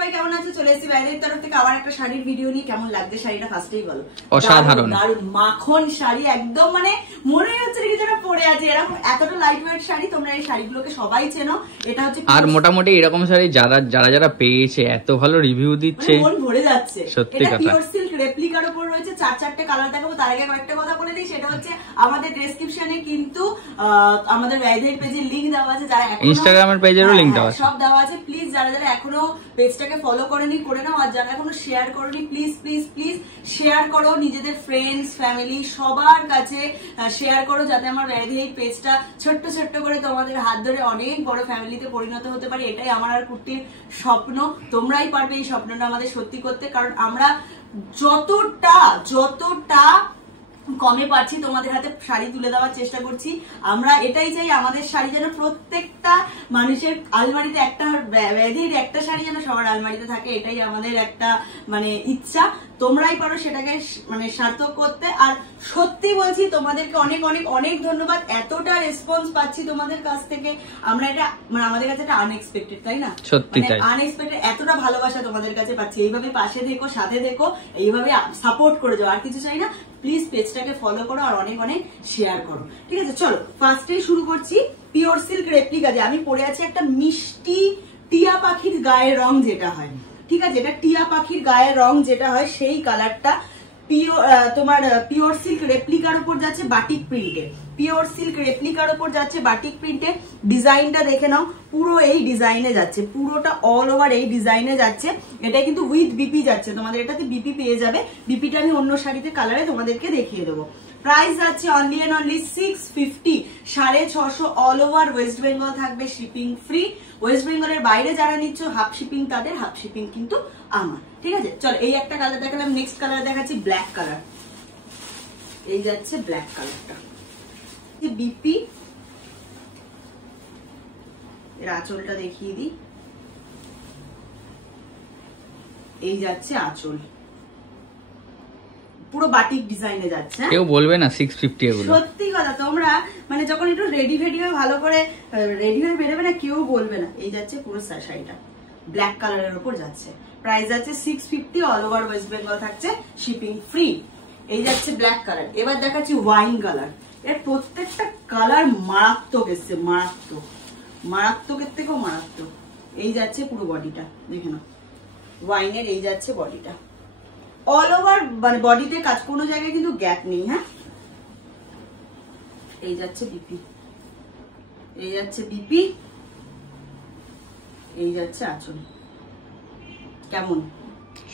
সবাই কেমন আছো? চলে এসেছি বাইরের তরফ থেকে আবার একটা শাড়ির ভিডিও নিয়ে। কেমন লাগছে শাড়িটা ফার্স্টেই বলো। অসাধারণ দারুণ মাখন শাড়ি, একদম মানে মনে হচ্ছে কি যেন পরে আছে। এরকম এতটা লাইট ওয়েট শাড়ি, তোমরা এই শাড়িগুলোকে সবাই চেনো। এটা হচ্ছে আর মোটামুটি এরকম শাড়ি যারা পেয়েছে এত ভালো রিভিউ দিচ্ছে, মন ভরে যাচ্ছে। সত্যি কথা। পিওর সিল্ক রেপ্লিকার উপর রয়েছে, 4-4টে কালার দেখাবো। তার আগে কয়েকটা কথা বলে দিই, সেটা হচ্ছে আমাদের ডেসক্রিপশনে কিন্তু আমাদের ওয়াইদের পেজের লিংক দেওয়া আছে, যারা ইনস্টাগ্রামের পেজেরও লিংক দেওয়া আছে, সব দেওয়া আছে। প্লিজ যারা যারা এখনো পেজটাকে ফলো করেনি করে নাও, আর যারা এখনো শেয়ার করোনি প্লিজ প্লিজ প্লিজ শেয়ার করো, নিজেদের ফ্রেন্ডস ফ্যামিলি সবার কাছে শেয়ার করো, যাতে আমার এই পেজটা ছোট্ট ছোট্ট করে তোমাদের হাত ধরে অনেক বড় ফ্যামিলিতে পরিণত হতে পারে। এটাই আমার আর কুর্তির স্বপ্ন। তোমরাই পারবে এই স্বপ্নটা আমাদের সত্যি করতে, কারণ আমরা যতটা কমে পাচ্ছি তোমাদের হাতে শাড়ি তুলে দেওয়ার চেষ্টা করছি। আমরা এটাই চাই, আমাদের শাড়ি যেন প্রত্যেকটা মানুষের আলমারিতে একটা ব্যাধির একটা শাড়ি যেন সবার আলমারিতে থাকে, এটাই আমাদের একটা মানে ইচ্ছা। তোমরাই পারো সেটাকে মানে সার্থক করতে। আর সত্যি বলছি তোমাদেরকে অনেক অনেক অনেক ধন্যবাদ। এতটা রেসপন্স পাচ্ছি তোমাদের কাছ থেকে, আমরা এটা মানে আমাদের কাছে এটা আনএক্সপেক্টেড, তাই না? সত্যি তাই, আনএক্সপেক্টেড এতটা ভালোবাসা তোমাদের কাছে পাচ্ছি। এইভাবে পাশে দেখো, সাথে দেখো, এইভাবে সাপোর্ট করে যাও। আর কিছু চাই না, প্লিজ পেজটাকে ফলো করো আর অনেক অনেক শেয়ার করো, ঠিক আছে? চলো ফার্স্টেই শুরু করছি পিওর সিল্ক রেপ্লিকা। যে আমি পরে আছি একটা মিষ্টি টিয়া পাখির গায়ের রং যেটা হয়, ঠিক আছে? এটা টিয়া পাখির গায়ের রং যেটা হয় সেই কালারটা তোমার পিওর সিল্ক রেপ্লিকার উপর যাচ্ছে বাটিক প্রিন্টে। পিওর সিল্ক রেপ্লিকার উপর যাচ্ছে বাটিক প্রিন্টে। ডিজাইনটা দেখে নাও, পুরো এই ডিজাইনে যাচ্ছে, পুরোটা অল ওভার এই ডিজাইনে যাচ্ছে। এটা কিন্তু উইথ বিপি যাচ্ছে, তোমাদের এটাতে বিপি পেয়ে যাবে। বিপিটা আমি অন্য শাড়িতে কালারে তোমাদেরকে দেখিয়ে দেবো। প্রাইস যাচ্ছে only and only 650, 650 all over West Bengal থাকবে, শিপিং ফ্রি। ওয়েস্ট বেঙ্গলের বাইরে যারা নিচ্ছ হাফ শিপিং, তাদের হাফ শিপিং কিন্তু আমার, ঠিক আছে? চল এই একটা কালার দেখালাম, নেক্সট কালার দেখাচ্ছি ব্ল্যাক কালার। এই যাচ্ছে ব্ল্যাক কালারটা, বিপি। এর আঁচলটা দেখিয়ে দিই, এই যাচ্ছে আঁচল, পুরো বাটিক ডিজাইনে যাচ্ছে। কেউ বলবে না 650 এগুলো, সত্যি কথা। তোমরা মানে যখন একটু রেডি হয়ে ভালো করে রেডি হয়ে বেরোবে না, কেউ বলবে না। এই যাচ্ছে পুরো শাড়িটা ব্ল্যাক কালারের উপর যাচ্ছে। প্রাইস যাচ্ছে 650, অল ওভার ওয়েস্ট বেঙ্গল থাকছে, শিপিং ফ্রি। এই যাচ্ছে ব্ল্যাক কালার। এবার দেখাচ্ছি ওয়াইন কালার। এর প্রত্যেকটা কালার মারাত্মক এসছে, মারাত্মক, মারাত্মকের থেকেও মারাত্মক। এই যাচ্ছে পুরো বডিটা, দেখে নাও ওয়াইনের। এই যাচ্ছে বডিটা অল ওভার, মানে বডিতে কাজ, কোনো জায়গায় কিন্তু গ্যাপ নেই। হ্যাঁ, এই যাচ্ছে বিপি, এই যাচ্ছে বিপি, এই যাচ্ছে আঁচল। কেমন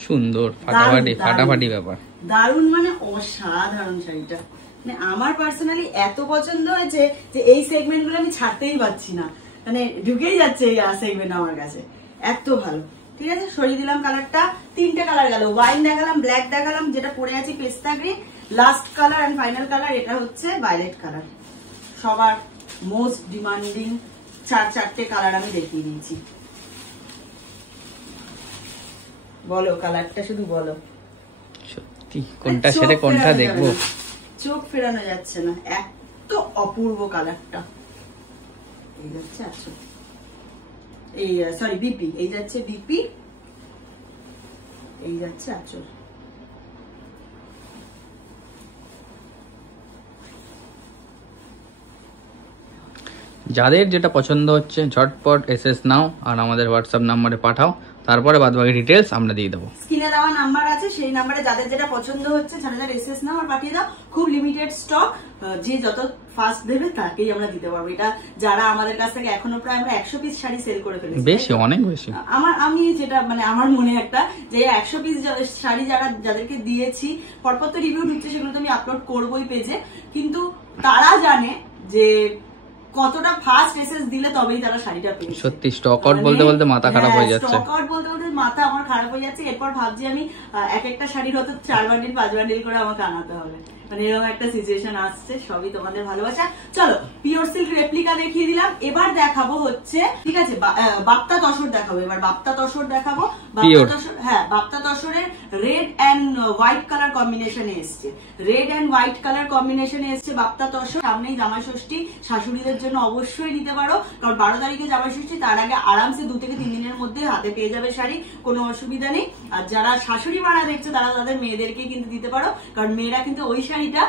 সুন্দর, ফাটাফাটি ফাটাফাটি ব্যাপার, দারুণ, মানে অসাধারণ শাড়িটা। মানে আমার পার্সোনালি এত পছন্দ হয়েছে যে এই সেগমেন্ট গুলো আমি ছাড়তেই পারছি না, মানে ঢুকেই যাচ্ছে এই সেগমেন্ট আমার কাছে, এত ভালো। ঠিক আছে, সরিয়ে দিলাম কালারটা। 3টে কালার গেল, ওয়াইন দেখালাম, ব্ল্যাক দেখালাম, যেটা পরে আছি পেস্তা green, last colour and final colour এটা হচ্ছে ভায়োলেট কালার। সবার মোস্ট ডিমান্ডিং 4-4টে কালার আমি দেখিয়ে দিয়েছি। বলো কালারটা, শুধু বলো সত্যি কোনটা সেটা কোনটা দেখবো, চোখ ফেরানো যাচ্ছে না, এত অপূর্ব কালারটা। এই যাচ্ছে আচ্ছা, এই সরি বিপি, এই যাচ্ছে বিপি, এই যাচ্ছে আঁচল। যাদের যেটা পছন্দ হচ্ছে ঝটপট এসএস নাও আর আমাদের হোয়াটসঅ্যাপ নাম্বারে পাঠাও, তারপরে বাদবাকি ডিটেলস আমরা দিয়ে দেবো। স্ক্রিনে দেওয়া নাম্বার আছে, সেই নাম্বারে যাদের যেটা পছন্দ হচ্ছে ঝাড়াঝাড় এসএস নাও আর পাঠিয়ে দাও। খুব লিমিটেড স্টক, যে যত ফাস্ট দেবে তাকেই আমরা দিতে পারবো। এটা যারা আমাদের কাছ থেকে এখনো প্রায় আমরা 100 পিস শাড়ি সেল করে ফেলেছি, বেশি, অনেক বেশি। আমি যেটা মানে আমার মনে একটা যে 100 পিস শাড়ি যাদেরকে দিয়েছি, পরপর তো রিভিউ ঢুকছে, সেগুলো তো আমি আপলোড করবোই পেজে, কিন্তু তারা জানে যে কতটা ফাস্ট এসএস দিলে তবেই তারা শাড়িটা পেয়েছে। সত্যি স্টক আউট বলতে বলতে মাথা খারাপ হয়ে যাচ্ছে, স্টক আউট বলতে বলতে মাথা আমার খারাপ হয়ে যাচ্ছে। এরপর ভাবছি আমি এক একটা শাড়ির হয়তো 4 বান্ডিল 5 বান্ডিল করে আমাকে আনাতে হবে, মানে এরকম একটা সিচুয়েশন আসছে। সবই তোমাদের ভালোবাসা। চলো পিওর সিল্ক রেপ্লিকা দেখিয়ে দিলাম, এবার দেখাবো হচ্ছে, ঠিক আছে, বাপ্তা তসর দেখাবো। এবার বাপ্তা তসর দেখাবো। হ্যাঁ, Bapta তসরের red and white colour কম্বিনেশনে এসছে, রেড এন্ড হোয়াইট কালার কম্বিনেশনে এসছে বাপ্তা তসর। সামনেই জামাই ষষ্ঠী, শাশুড়িদের জন্য অবশ্যই নিতে পারো, কারণ 12 তারিখে জামাই ষষ্ঠী, তার আগে আরামসে 2 থেকে 3 দিনের মধ্যে হাতে পেয়ে যাবে শাড়ি। কোনো অসুবিধা নেই। আর যারা শাশুড়ি মারা দেখছে তারা তাদের মেয়েদেরকে কিন্তু দিতে পারো, কারণ মেয়েরা কিন্তু ওই শাড়িটা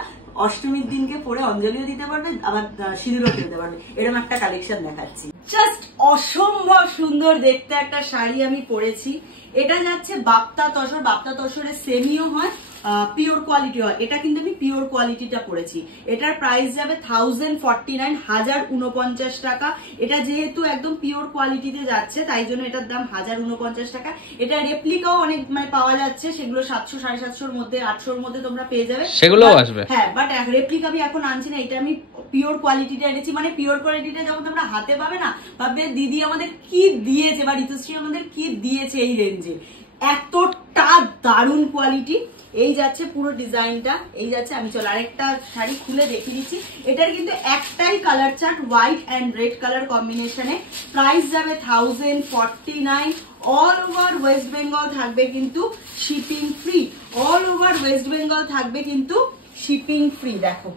অষ্টমীর দিনকে পরে অঞ্জলিও দিতে পারবে, আবার সিঁদুরও খেলতে পারবে। এরকম একটা কালেকশন দেখাচ্ছি, জাস্ট অসম্ভব সুন্দর দেখতে একটা শাড়ি আমি পরেছি। এটা যাচ্ছে বাপ্তা তসর, বাপ্তা তসরের সেমিও হয়, পিওর কোয়ালিটি হয়। এটা কিন্তু আমি পিওর কোয়ালিটিটা পড়েছি। এটার প্রাইস যাবে 1049, 1049 টাকা। এটা যেহেতু একদম পিওর কোয়ালিটিতে যাচ্ছে তাই জন্য এটার দাম 1049 টাকা। এটা রেপ্লিকাও অনেক মানে পাওয়া যাচ্ছে, সেগুলো 700, 750-র মধ্যে, 800-র মধ্যে তোমরা পেয়ে যাবে, সেগুলোও আসবে। হ্যাঁ, বাট রেপ্লিকা আমি এখন আনছি না, এটা আমি পিওর কোয়ালিটিটা এনেছি। মানে পিওর কোয়ালিটিটা যখন তোমরা হাতে পাবে না, ভাববে দিদি আমাদের কি দিয়েছে বা ঋতুশ্রী আমাদের কি দিয়েছে এই রেঞ্জে। এতটা দারুণ কোয়ালিটি। এই যাচ্ছে পুরো ডিজাইনটা, এই যাচ্ছে। আমি চলো আরেকটা শাড়ি খুলে দেখিয়ে দিচ্ছি। এটার কিন্তু একটাই colour chart, white and red colour কম্বিনেশনে। প্রাইস যাবে 1049। অল ওভার ওয়েস্ট বেঙ্গল থাকবে কিন্তু shipping free, all over West Bengal থাকবে কিন্তু শিপিং ফ্রি। দেখো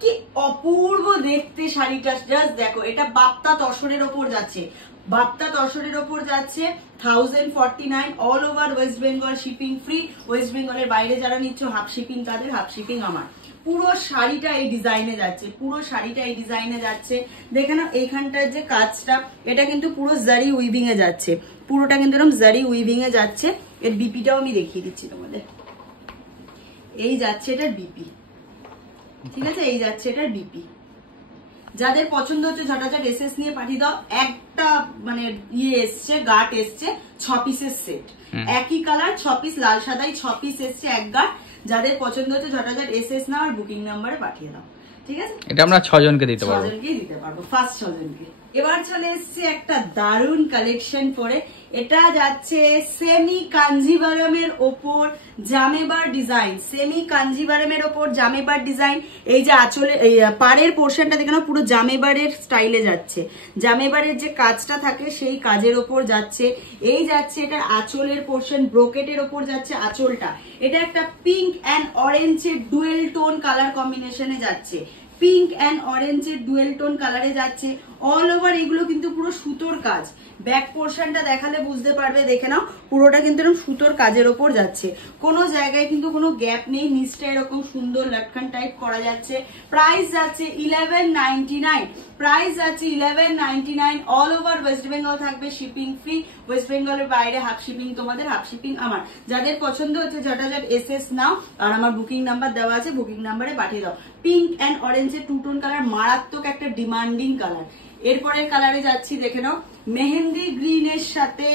কি অপূর্ব দেখতে শাড়িটা, জাস্ট দেখো। এটা বাপ্তা তসরের ওপর যাচ্ছে, বাপ্তা তসরের ওপর যাচ্ছে 1049। All over West Bengal shipping free. West বেঙ্গলের বাইরে যারা নিচ্ছ হাফ শিপিং তাদের, হাফ শিপিং আমার। পুরো শাড়িটা এই ডিজাইনে যাচ্ছে, পুরো শাড়িটা এই ডিজাইনে যাচ্ছে। দেখে নাও এইখানটার যে কাজটা, এটা কিন্তু পুরো জারি উইভিং এ যাচ্ছে, পুরোটা কিন্তু এরকম জারি উইভিং এ যাচ্ছে। এর বিপিটাও আমি দেখিয়ে দিচ্ছি তোমাদের। এই যাচ্ছে এটার বিপি, ঠিক আছে, এই যাচ্ছে এটার বিপি। যাদের পছন্দ হচ্ছে ঝটাঝট এসএস নিয়ে পাঠিয়ে দাও। একটা মানে ইয়ে এসছে, গাট এসছে 6 পিসের সেট, একই কালার 6 পিস, লাল সাদাই 6 পিস এসছে এক গাট। যাদের পছন্দ হচ্ছে ঝটাঝট এসএস নাও আর বুকিং নাম্বারে পাঠিয়ে দাও, ঠিক আছে। এটা আমরা 6 জনকে দিতে পারবো, 6 জনকেই দিতে পারবো, ফার্স্ট 6 জনকে। এবার চলে এসছে একটা দারুণ কালেকশন পরে। এটা যাচ্ছে সেমি কাঞ্জিভারমের ওপর জামেবার ডিজাইন, সেমি কাঞ্জিভারমের ওপর জামেবার ডিজাইন। এই যে আঁচলে এই পাড়ের পোর্শনটা দেখে নাও, পুরো জামেবারের স্টাইলে যাচ্ছে। জামেবারের যে কাজটা থাকে সেই কাজের ওপর যাচ্ছে। এই যাচ্ছে এটা আঁচলের পোর্শন, ব্রোকেটের ওপর যাচ্ছে আঁচলটা। এটা একটা পিঙ্ক অ্যান্ড অরেঞ্জের ডুয়েল টোন কালার কম্বিনেশনে যাচ্ছে, পিঙ্ক অ্যান্ড অরেঞ্জের ডুয়েল টোন কালারে যাচ্ছে। অল ওভার এগুলো কিন্তু পুরো সুতোর কাজ। ব্যাক পোর্শনটা দেখালে বুঝতে পারবে, দেখে নাও পুরোটা কিন্তু এরকম সুতোর কাজের ওপর যাচ্ছে, কোনো জায়গায় কিন্তু কোনো গ্যাপ নেই। নিচটা এরকম সুন্দর লটকান টাইপ করা যাচ্ছে। প্রাইস যাচ্ছে 1199, প্রাইস যাচ্ছে 1199। অল ওভার ওয়েস্ট বেঙ্গল থাকবে শিপিং ফ্রি। ওয়েস্ট বেঙ্গলের বাইরে হাফ শিপিং তোমাদের, হাফ শিপিং আমার। যাদের পছন্দ হচ্ছে ঝটাঝট এসএস নাও, আর আমার বুকিং নাম্বার দেওয়া আছে, বুকিং নাম্বারে পাঠিয়ে দাও। পিঙ্ক অ্যান্ড অরেঞ্জের টু টোন কালার, মারাত্মক একটা ডিমান্ডিং কালার। এরপরের কালারে যাচ্ছি, দেখে নাও মেহেন্দি গ্রিনের সাথে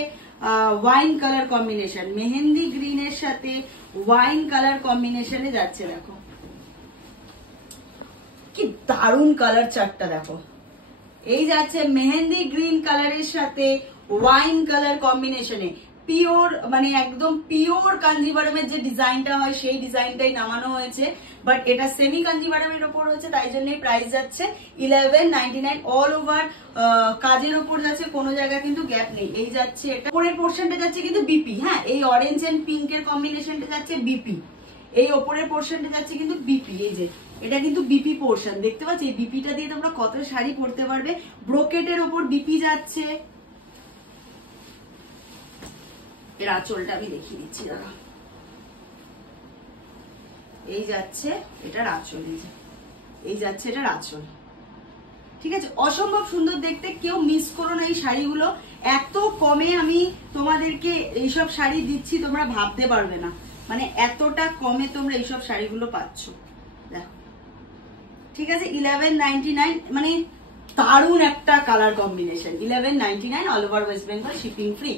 ওয়াইন কালার কম্বিনেশন, মেহেন্দি গ্রিনের সাথে ওয়াইন কালার কম্বিনেশনে যাচ্ছে। দেখো কি দারুণ কালার চার্টটা দেখো। এই যাচ্ছে মেহেন্দি গ্রিন কালারের সাথে ওয়াইন কালার কম্বিনেশনে। পিওর মানে একদম পিওর কাঞ্জিভারমের যে ডিজাইনটা হয় সেই ডিজাইনটাই নামানো হয়েছে, বাট এটা সেমি কাঞ্জিভারমের ওপর হয়েছে, তাই জন্যই প্রাইস যাচ্ছে 1199। অল ওভার কাজের ওপর যাচ্ছে, কোনো জায়গায় কিন্তু গ্যাপ নেই। এই যাচ্ছে এটা উপরের পোর্শনটা যাচ্ছে কিন্তু বিপি, হ্যাঁ, এই অরেঞ্জ এন্ড পিঙ্ক এর কম্বিনেশনটা যাচ্ছে বিপি। এই ওপরের পোর্শনটা যাচ্ছে কিন্তু বিপি। এই যে এটা কিন্তু বিপি পোর্শন, দেখতে পাচ্ছি। এই বিপিটা দিয়ে তোমরা কত শাড়ি পরতে পারবে। ব্রোকেটের ওপর বিপি যাচ্ছে। এর আঁচলটা আমি দেখিয়ে দিচ্ছি দাদা। এই যাচ্ছে এটার আঁচল, এই যাচ্ছে এটার আঁচল, ঠিক আছে। অসম্ভব সুন্দর দেখতে, কেউ মিস করো না এই শাড়িগুলো। এত কমে আমি তোমাদেরকে এইসব শাড়ি দিচ্ছি তোমরা ভাবতে পারবে না, মানে এতটা কমে তোমরা এইসব শাড়িগুলো পাচ্ছ। দেখো, ঠিক আছে। 1199, মানে দারুণ একটা colour combination. 1199 all over West Bengal shipping free.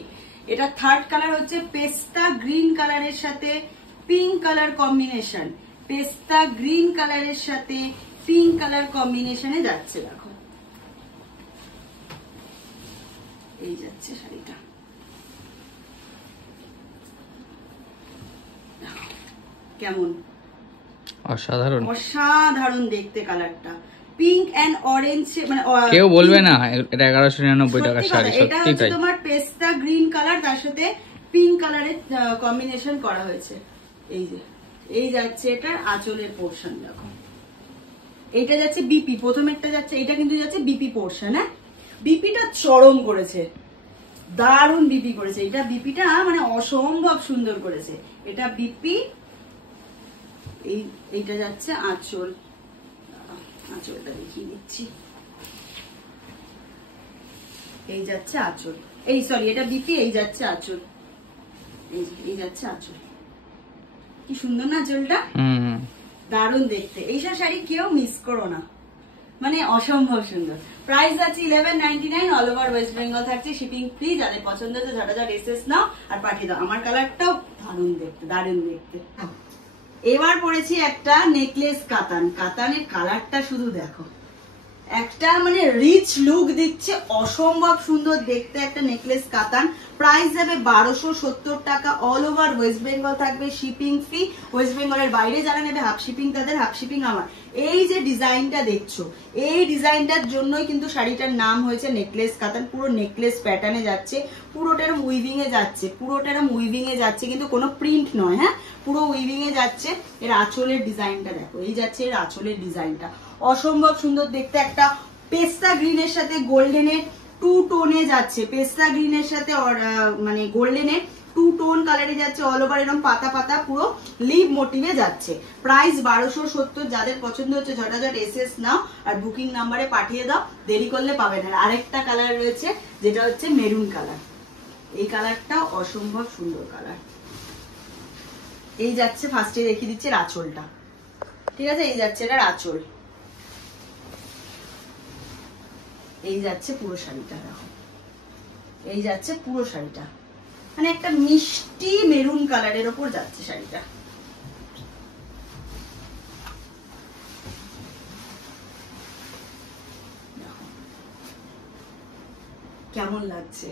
এটা থার্ড কালার হচ্ছে পেস্তা গ্রিন কালারের সাথে পিঙ্ক কালার কম্বিনেশন, পেস্তা গ্রিন কালারের সাথে পিঙ্ক কালার কম্বিনেশনে যাচ্ছে। দেখো এই যাচ্ছে শাড়িটা, কেমন অসাধারণ, অসাধারণ দেখতে কালারটা। পিঙ্ক এন্ড অরেঞ্জ, মানে কেউ বলবে না এটা 1199 টাকা শাড়ি। এটা হচ্ছে তোমার পেস্তা গ্রিন কালার, তার সাথে পিঙ্ক কালারের কম্বিনেশন করা হয়েছে। এই যে এই যাচ্ছে এটার আঁচলের পোর্শন। দেখো এইটা যাচ্ছে বিপি, প্রথমেরটা যাচ্ছে, এটা কিন্তু যাচ্ছে বিপি পোর্শন। হ্যাঁ, বিপিটা চরম করেছে, দারুণ বিপি করেছে। এটা বিপিটা মানে অসম্ভব সুন্দর করেছে। এটা বিপি, এইটা যাচ্ছে আঁচল, আঁচলটা দেখিয়ে দিচ্ছি। এই যাচ্ছে আঁচল, এই সরি এটা বিপি, এই যাচ্ছে আঁচল, এই যাচ্ছে আঁচল। কি সুন্দর না আঁচলটা, দারুণ দেখতে। এইসব শাড়ি কেউ মিস করো না, মানে অসম্ভব সুন্দর। প্রাইস আছে 1199, অল ওভার ওয়েস্ট বেঙ্গল থাকছে, শিপিং ফ্রি। যাদের পছন্দ হচ্ছে ঝটাঝট এসএস নাও আর পাঠিয়ে দাও। আমার কালারটাও দারুণ দেখতে, দারুণ দেখতে। এবার পড়েছি একটা নেকলেস কাতান। কাতানের কালারটা শুধু দেখো, একটা মানে রিচ লুক দিচ্ছে, অসম্ভব সুন্দর দেখতে একটা নেকলেস কাতান। প্রাইস যাবে 1270 টাকা, অল ওভার ওয়েস্ট বেঙ্গল থাকবে, শিপিং ফ্রি। ওয়েস্ট বেঙ্গলের বাইরে যারা নেবে হাফ শিপিং তাদের, হাফ শিপিং আমার। এই যে ডিজাইনটা দেখছো, এই ডিজাইনটার জন্যই কিন্তু শাড়িটার নাম হয়েছে নেকলেস কাতান। পুরো নেকলেস প্যাটার্নে যাচ্ছে, পুরোটার উইভিং এ যাচ্ছে, পুরোটার উইভিং এ যাচ্ছে, কিন্তু কোনো প্রিন্ট নয়, হ্যাঁ পুরো উইভিং এ যাচ্ছে। এর আঁচলের ডিজাইনটা দেখো, এই যাচ্ছে এর আঁচলের ডিজাইনটা, অসম্ভব সুন্দর দেখতে। একটা পেস্তা গ্রিনের সাথে গোল্ডেনের টু টোনে যাচ্ছে, পেস্তা গ্রিনের সাথে মানে গোল্ডেনের টু টোন কালারে যাচ্ছে, অল ওভার এরকম পাতা পাতা পুরো লিভ মোটিভে যাচ্ছে। প্রাইস 1270। যাদের পছন্দ হচ্ছে ঝটাঝট এসএস নাও আর বুকিং নাম্বারে পাঠিয়ে দাও, দেরি করলে পাবে না। আরেকটা কালার রয়েছে যেটা হচ্ছে মেরুন কালার, এই কালারটা অসম্ভব সুন্দর কালার। এই যাচ্ছে, ফার্স্টে দেখিয়ে দিচ্ছে আঁচলটা, ঠিক আছে, এই যাচ্ছে এটার আঁচল, এই যাচ্ছে পুরো শাড়িটা দেখো, এই যাচ্ছে পুরো শাড়িটা, মানে একটা মিষ্টি মেরুন কালারের ওপর যাচ্ছে শাড়িটা। কেমন লাগছে?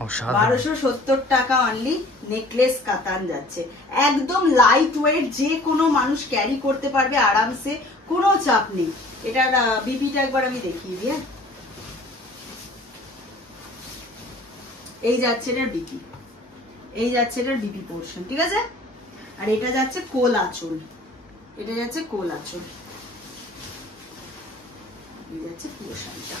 1270 টাকা অনলি, নেকলেস কাতান যাচ্ছে, একদম লাইট ওয়েট, যে কোনো মানুষ ক্যারি করতে পারবে আরামসে, কোনো চাপ নেই। এটার বিপিটা একবার আমি দেখিয়ে দিই। এই যাচ্ছে এটার বিপি, এই যাচ্ছে এটার বিপি পোর্শন, ঠিক আছে। আর এটা যাচ্ছে কোল আঁচল, এটা যাচ্ছে কোল আঁচল, এই যাচ্ছে পুরো শাড়িটা।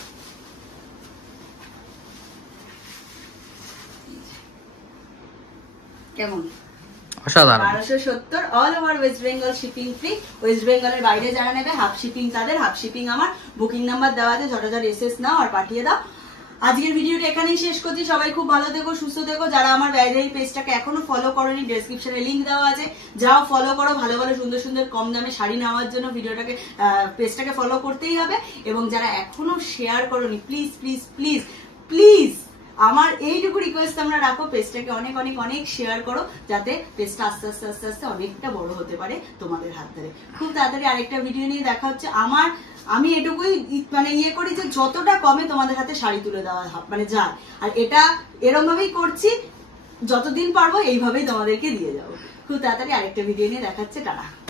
কেমন? অসাধারণ। 1270, all over West Bengal, shipping free. West বেঙ্গলের বাইরে যারা নেবে হাফ শিপিং তাদের, হাফ শিপিং আমার। বুকিং নাম্বার দেওয়া আছে, ঝটাঝট এসএস নাও আর পাঠিয়ে দাও। আজকের ভিডিওটা এখানেই শেষ করছি। সবাই খুব ভালো থেকো, সুস্থ থেকো। যারা আমার ব্যাডারি পেজটাকে এখনো ফলো করোনি, ডেসক্রিপশনে লিংক দেওয়া আছে, যাও ফলো করো। ভালো ভালো সুন্দর সুন্দর কম দামে শাড়ি নেওয়ার জন্য ভিডিওটাকে পেজটাকে ফলো করতেই হবে। এবং যারা এখনো শেয়ার করোনি, প্লিজ প্লিজ প্লিজ প্লিজ আমার এইটুকু রিকোয়েস্ট আমরা রাখো, পেজটাকে অনেক অনেক অনেক শেয়ার করো, যাতে পেজটা আস্তে আস্তে আস্তে আস্তে অনেকটা বড় হতে পারে তোমাদের হাত ধরে। খুব তাড়াতাড়ি আরেকটা ভিডিও নিয়ে দেখা হচ্ছে। আমি এটুকুই মানে ইয়ে করি যে যতটা কমে তোমাদের হাতে শাড়ি তুলে দেওয়া মানে যায়, আর এটা এরকম ভাবেই করছি, যতদিন পারবো এইভাবেই তোমাদেরকে দিয়ে যাবো। খুব তাড়াতাড়ি আরেকটা ভিডিও নিয়ে দেখাচ্ছে, টাটা।